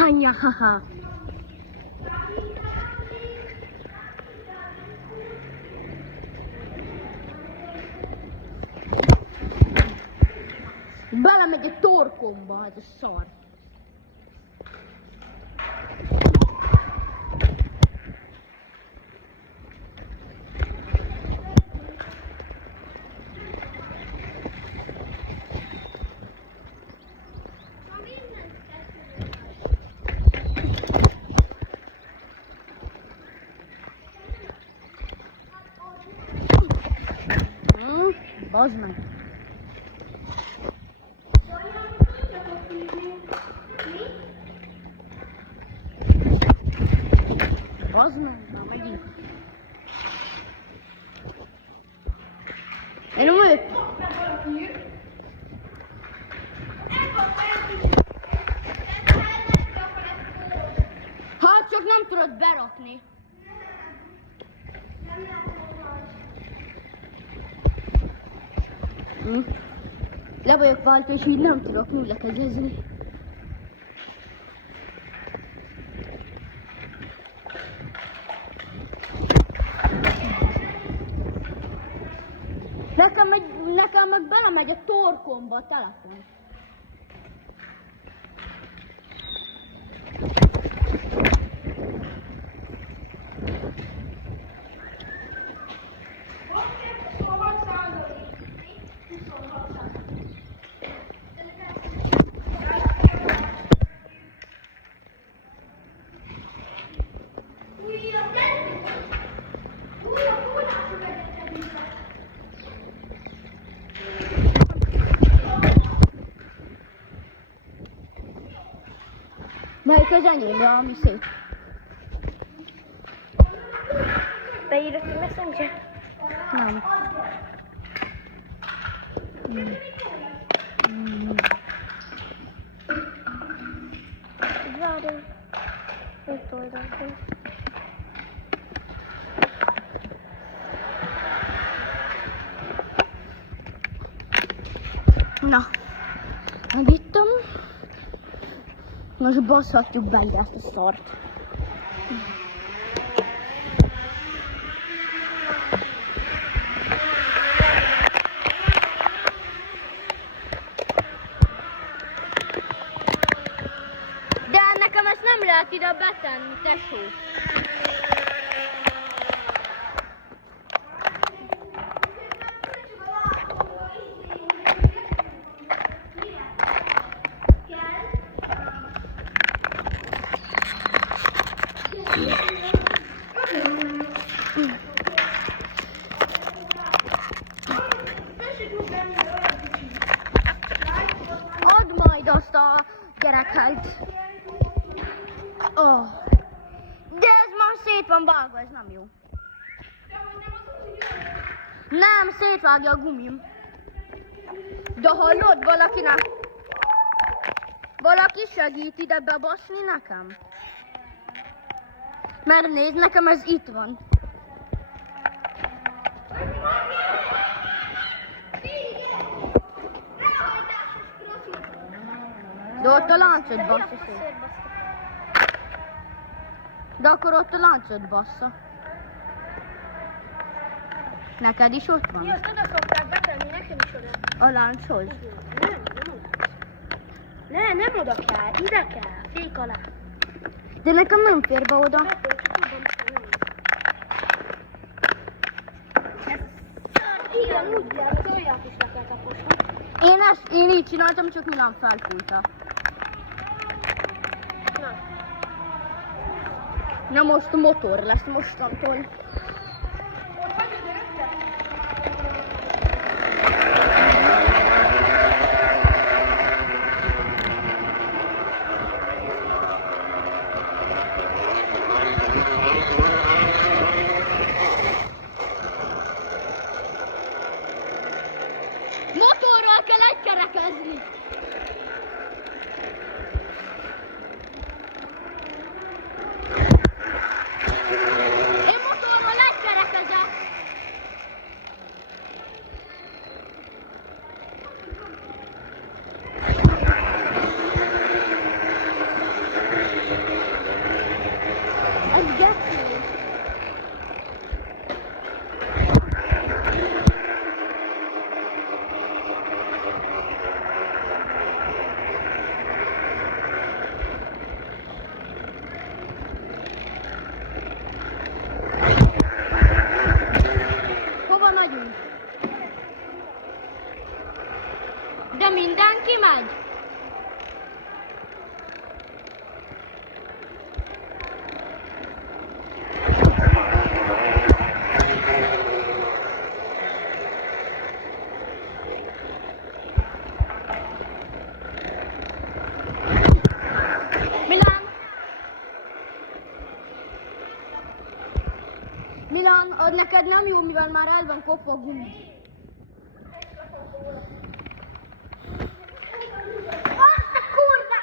Hanya, haha. Belemegy egy torkomba, ez a szar. Bazd meg. Bazd meg, már megint. Én nem vagyok. Hát csak nem tudod berakni. Le vagyok váltva, és így nem tudok nyújlekezni. Nekem meg belemegy a torkomba a telefon. Melyik az enyém, ami szép? Beírod a Messenger? Nem. Várjunk. 5 oldalból. Na, megittem. Most baszhatjuk be ide ezt a szart. De nekem ezt nem lehet ide betenni, tesó. Add majd azt a gyerekhez. Oh. De ez már szét van vágva, ez nem jó. Nem, szétvágja a gumim. De hallod, valaki segít ide bebasni nekem? Mert nézd, nekem ez itt van. De ott a láncot bassza szét. De akkor ott a láncot bassza. Neked is ott van? Mi azt oda szokták betenni, nekem is oda. A lánchoz? Nem oda kell, ide kell, fék alá. De nekem nem fér be oda. Igen, úgy kell, az olyat is le kell taposni. Én így csináltam, csak Milán felfújta. Na. Na most a motor lesz mostantól. Motorral kell egykerekezni. Én motorral Az neked nem jó, mivel már el van kopva a gumi. Azt a kurva!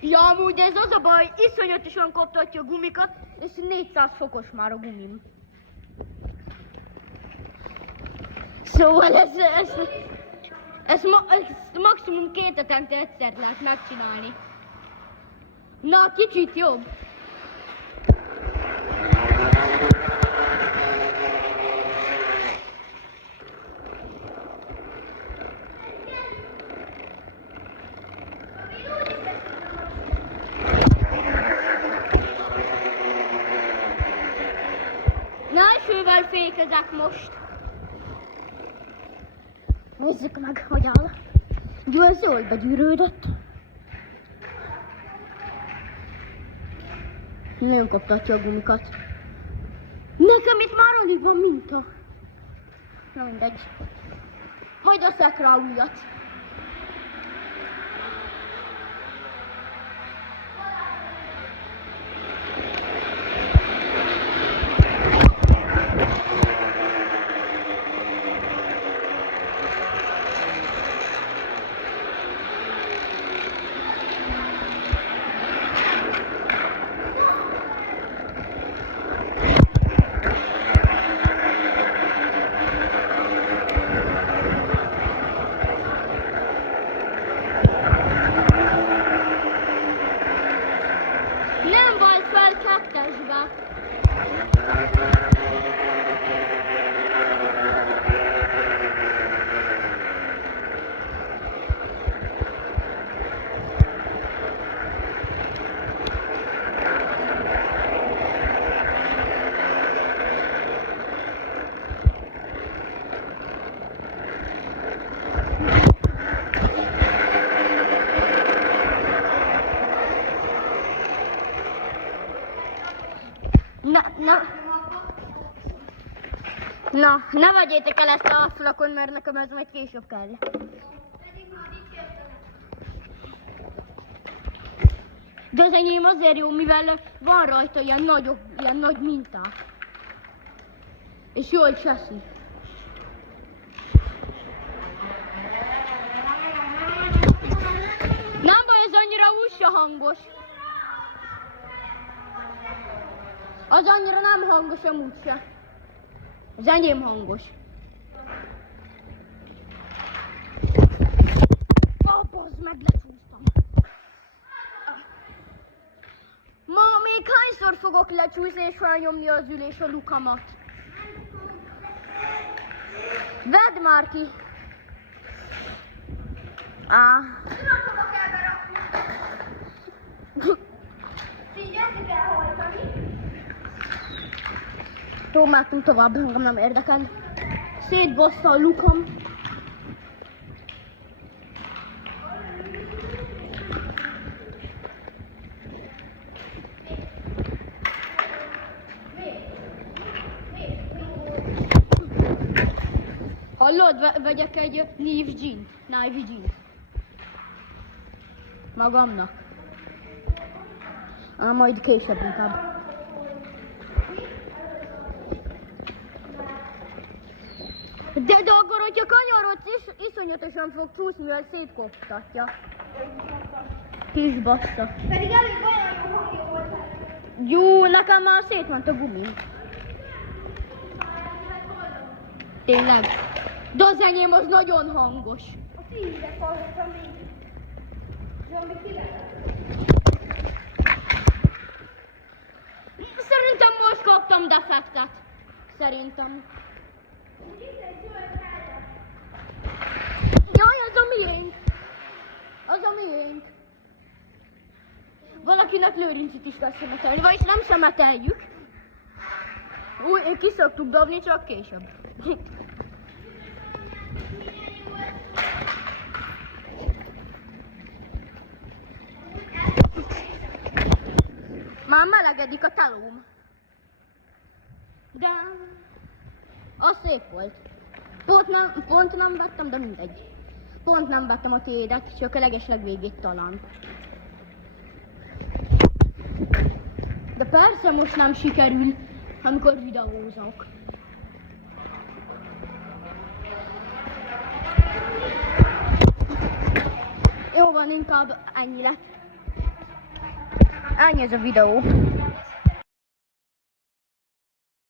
Ja, amúgy ez az a baj, iszonyatosan koptatja a gumikat, és 400 fokos már a gumim. Szóval ezt maximum 2 hetente egyszer lehet megcsinálni. Na, kicsit jobb. Nálsővel fékezek most. Nézzük meg, hogy áll. Jó, ez jól begyűrődött. Nem koptatja a gumikat. Nekem itt már alig van minta. Na mindegy. Majd összek rá újat. Nem vált fel kettesbe. Na, ne vegyétek el ezt a flakon, mert nekem ez majd később kell. De az enyém azért jó, mivel van rajta ilyen nagy minták. És jól cseszi. Nem baj, ez annyira úgy se hangos. Az annyira nem hangos amúgy se. Az enyém hangos. Bazd meg, lecsúsztam. Ma még hányszor fogok lecsúszni és felnyomni az ülés a lukamat? Vedd már ki. Próbáltunk tovább, engem nem érdekel. Szétbaszta a lukam. Hallod, vegyek egy Nivea jeans. Magamnak. Majd később inkább. De akkor, hogyha kanyarodsz, iszonyatosan fog csúszni, mivel szétkoptatja. Kis bassza. Pedig elég olyan jó, hogy volt. Jó, nekem már szétment a gumi. Tényleg. De az enyém az nagyon hangos. A tízre hallottam még. Zombi ki lehet? Szerintem most kaptam defektet. Szerintem. Jaj, az a miénk. Az a miénk. Valaki valakinek Lőrincit is kell szemetelni, vagyis nem szemeteljük. Úgy, ki szoktuk dobni, csak később. Már melegedik a telóm. De az szép volt. Pont nem vettem, de mindegy. Pont nem vettem a tiédet, csak a legesleg végét talán. De persze most nem sikerül, amikor videózok. Jó van, inkább ennyi lett. Ennyi ez a videó.